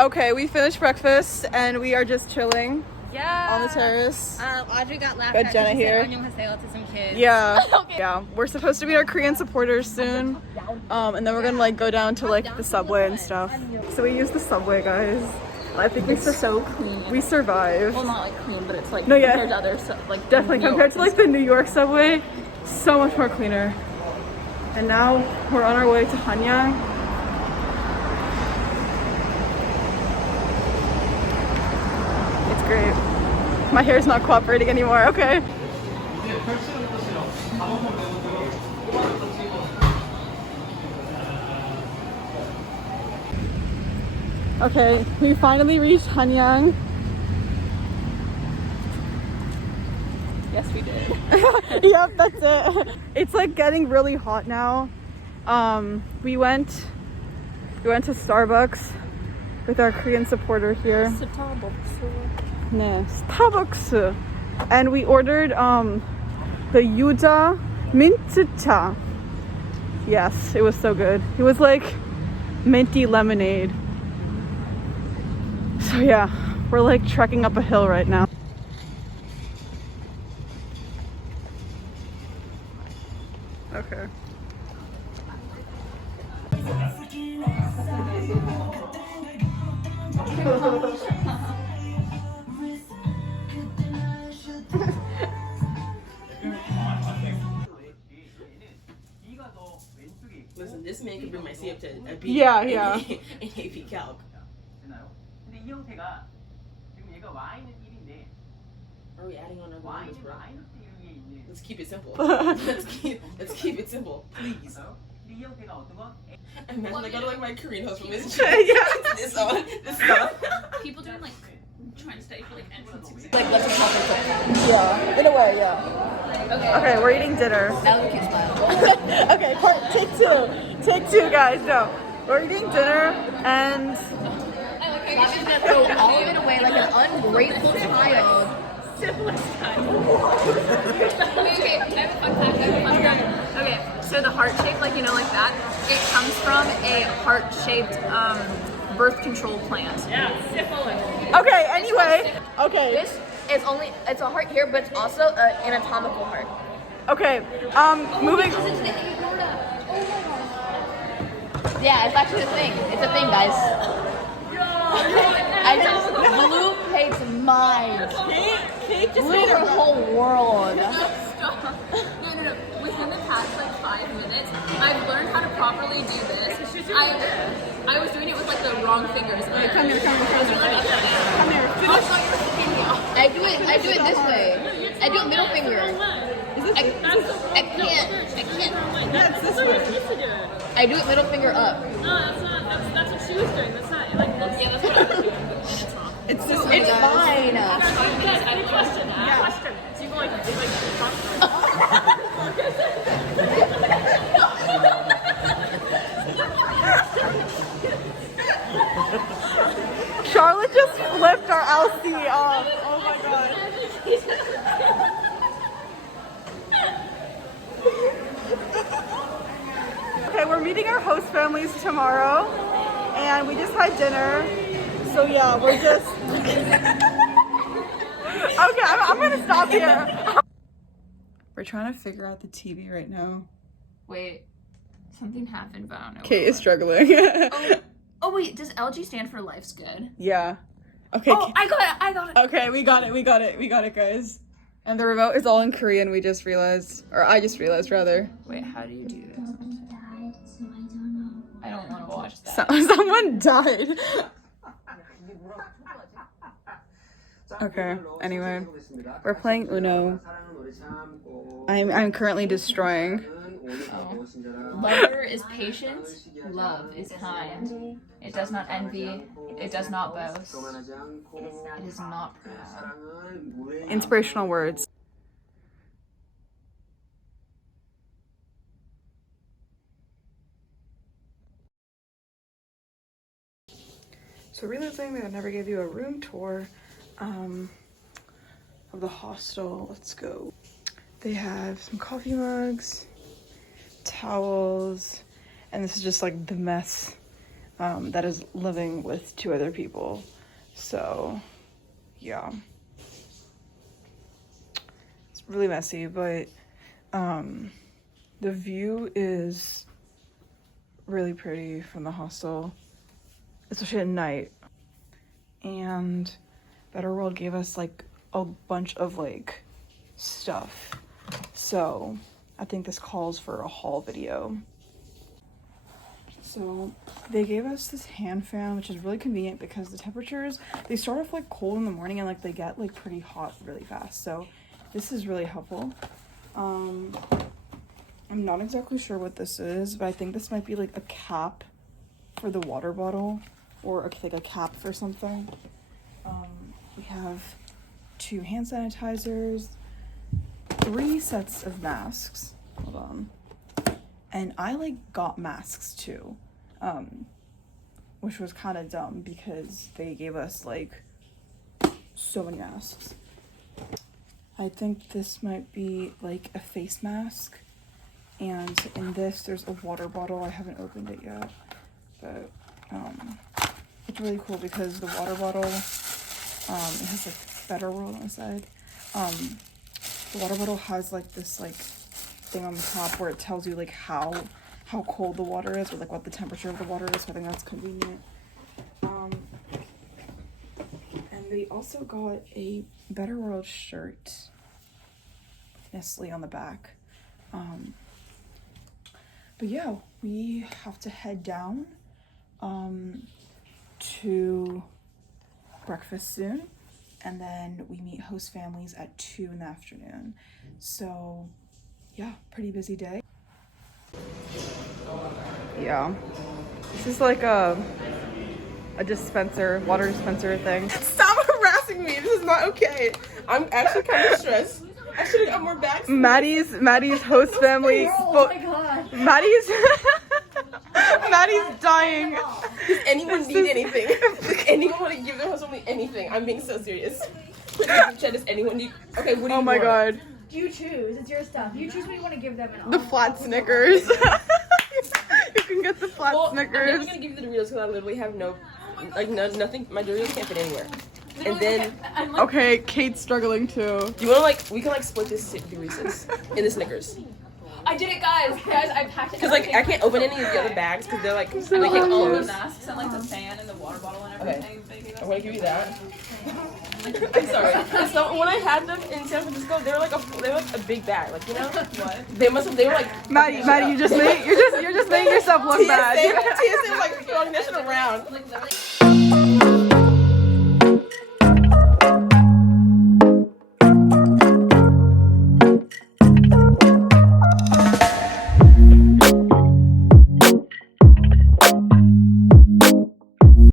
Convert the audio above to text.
Okay, we finished breakfast and we are just chilling. Yeah. On the terrace. Audrey got laughed Got at Jenna because she here. said annyeonghaseyo to some kids. Yeah. Okay. Yeah. We're supposed to meet our Korean supporters soon. And then we're gonna like go down to like the subway and stuff. So we use the subway, guys. I think It's so clean. we survived. Well, not like clean, but it's like No, yeah. compared to others, so, like Definitely New compared to York. like the New York subway, so much more cleaner. And now we're on our way to Hanyang. It's great. My hair's not cooperating anymore. Okay. Okay, we finally reached Hanyang. Yes, we did. Yep, that's it. It's like getting really hot now. We went to Starbucks with our Korean supporter here. 네, Starbucks. And we ordered the Yuja mint cha. Yes, it was so good. It was like minty lemonade. So yeah, we're like trekking up a hill right now. Okay. Listen, this man could bring my C up to a B. Yeah, yeah. In AP Calc. 근데 이 형태가 지금 얘가 Y는 1인데 Are we adding on our numbers, Y는 bro? 마이너스 1 위에 있는 Let's keep it simple. let's keep it simple, please. 근데 이 형태가 어떤 거? Imagine I go to like my Korean host from this. Yeah. This on. This on. People doing like trying to study for like entrance exams. Like let's talk about Yeah, in a way, yeah. Okay. Okay, we're eating dinner. That was a cute smile. Okay, take two. Take two, guys. No. We're eating dinner and She's gonna throw all of it away like an ungrateful child. Syphilis time. Okay, I have a fun fact. Okay, so the heart shape, like like that, it comes from a heart-shaped birth control plant. Yeah, syphilis. okay, anyway. Okay. This is it's a heart here, but it's also an anatomical heart. Okay. Moving Yeah, it's actually a thing. It's a thing, guys. I just blew Kate's mind. Kate just Blew her whole world. No. Within the past like 5 minutes, I've learned how to properly do this. I was doing it with like the wrong fingers. Come here. I do it this way. I do it middle finger. I can't. Yeah, it's this way. I do it middle finger up. No, that's not. That's what she was doing. That's not like. Yeah, that's what I was doing. It's wrong. It's this way. It's fine. I have a question. So you go like Charlotte just flipped our LC off. Oh my god. Okay, we're meeting our host families tomorrow, and we just had dinner. So yeah, we're just. Okay, I'm gonna stop here. We're trying to figure out the TV right now. Wait, something happened, but I don't know. Kate is struggling. Oh wait, does LG stand for Life's Good? Yeah. Okay. Oh, I got it. Okay, we got it, guys. And the remote is all in Korean. We just realized, or I just realized rather. Wait, how do you do this? I don't want to watch that. Someone died. Okay. Anyway, we're playing Uno. I'm currently destroying. Oh. Lover is patient. Love is kind. It does not envy. It does not boast. It is not proud. Inspirational words. So realizing that I never gave you a room tour of the hostel. Let's go. They have some coffee mugs, towels, and this is just like the mess that is living with 2 other people. So, yeah. It's really messy, but the view is really pretty from the hostel, especially at night. And Better World gave us like a bunch of like stuff. So I think this calls for a haul video. So they gave us this hand fan, which is really convenient because the temperatures, they start off like cold in the morning and like they get like pretty hot really fast. So this is really helpful. I'm not exactly sure what this is, but I think this might be like a cap for the water bottle, or like a cap for something. We have 2 hand sanitizers, 3 sets of masks. Hold on. And I like got masks too, which was kind of dumb because they gave us like so many masks. I think this might be like a face mask, and in this there's a water bottle. I haven't opened it yet, but it's really cool because the water bottle, it has like Better World on the side. The water bottle has like this like thing on the top where it tells you like how cold the water is, or like what the temperature of the water is. So I think that's convenient. And we also got a Better World shirt, Nestle on the back. But yeah, we have to head down to breakfast soon, and then we meet host families at 2 in the afternoon. So yeah, pretty busy day. Yeah, this is like a dispenser, water dispenser thing. Stop harassing me. This is not okay. I'm actually kind of stressed. I should have got more bags. Maddie's host family. Oh my god. Maddie's dying. Does anyone need anything? Does anyone want to give their host family anything? I'm being so serious. Does anyone need? Okay, what do you Oh my want? god. You choose. It's your stuff. You choose what you want to give them. And The flat Snickers. You can get the flat Well, I'm Snickers. never gonna give you the Doritos because I literally have nothing. My Doritos can't fit anywhere. And then, Okay, Kate's struggling too. do you wanna we can split this Doritos in the Snickers? I did it, guys. I packed it. Cause I can't open any of the other bags because they're like they Like get all the closed. masks and like the fan and the water bottle and everything. They gave us. I'm gonna give you that. I'm sorry. So when I had them in San Francisco, they were like a big bag, like you know. What? They were like. Maddie, you just you're just making yourself look bad. TSA was like throwing that shit around. Like literally.